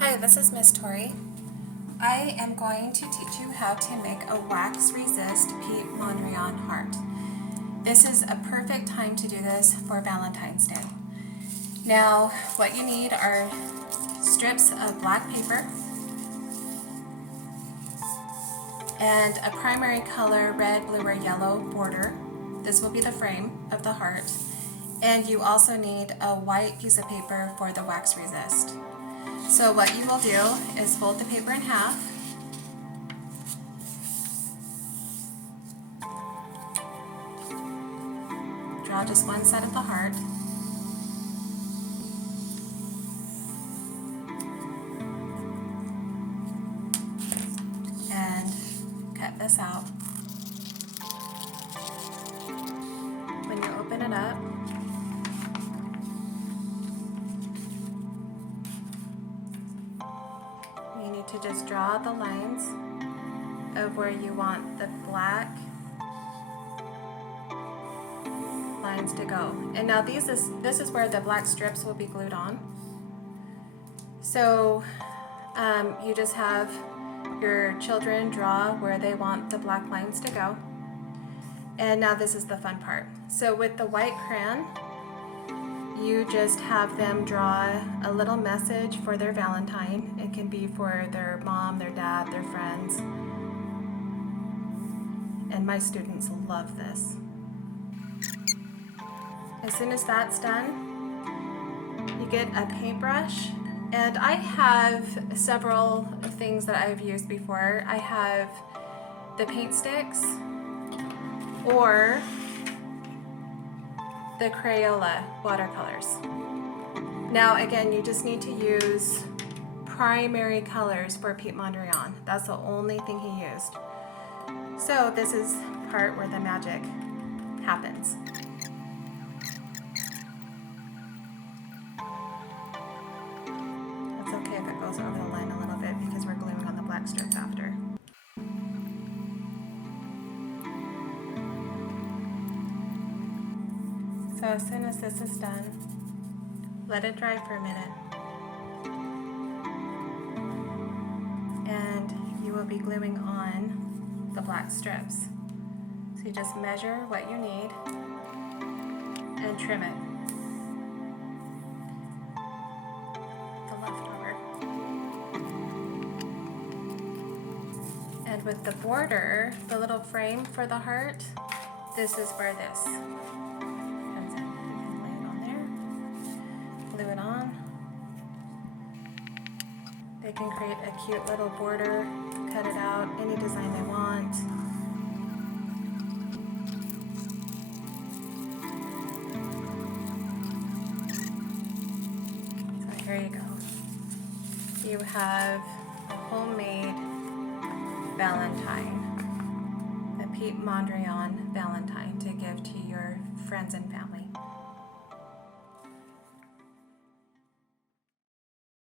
Hi, this is Miss Tori. I am going to teach you how to make a wax resist Piet Mondrian heart. This is a perfect time to do this for Valentine's Day. Now, what you need are strips of black paper and a primary color red, blue, or yellow border. This will be the frame of the heart. And you also need a white piece of paper for the wax resist. So what you will do is fold the paper in half, draw just one side of the heart, and cut this out. When you open it up, you need to just draw the lines of where you want the black lines to go. And now this is where the black strips will be glued on. So you just have your children draw where they want the black lines to go. And now this is the fun part. So with the white crayon, you just have them draw a little message for their Valentine. It can be for their mom, their dad, their friends. And my students love this. As soon as that's done, you get a paintbrush. And I have several things that I've used before. I have the paint sticks or the Crayola watercolors. Now again, you just need to use primary colors for Piet Mondrian. That's the only thing he used. So this is part where the magic happens. It's okay if it goes over the line a little bit because we're gluing on the black strips after. So as soon as this is done, let it dry for a minute. And you will be gluing on the black strips. So you just measure what you need and trim it. The leftover. And with the border, the little frame for the heart, this is where this comes in. You can lay it on there, glue it on. They can create a cute little border, cut it out, any design they want. So here you go. You have a homemade Valentine, a Piet Mondrian Valentine to give to your friends and family.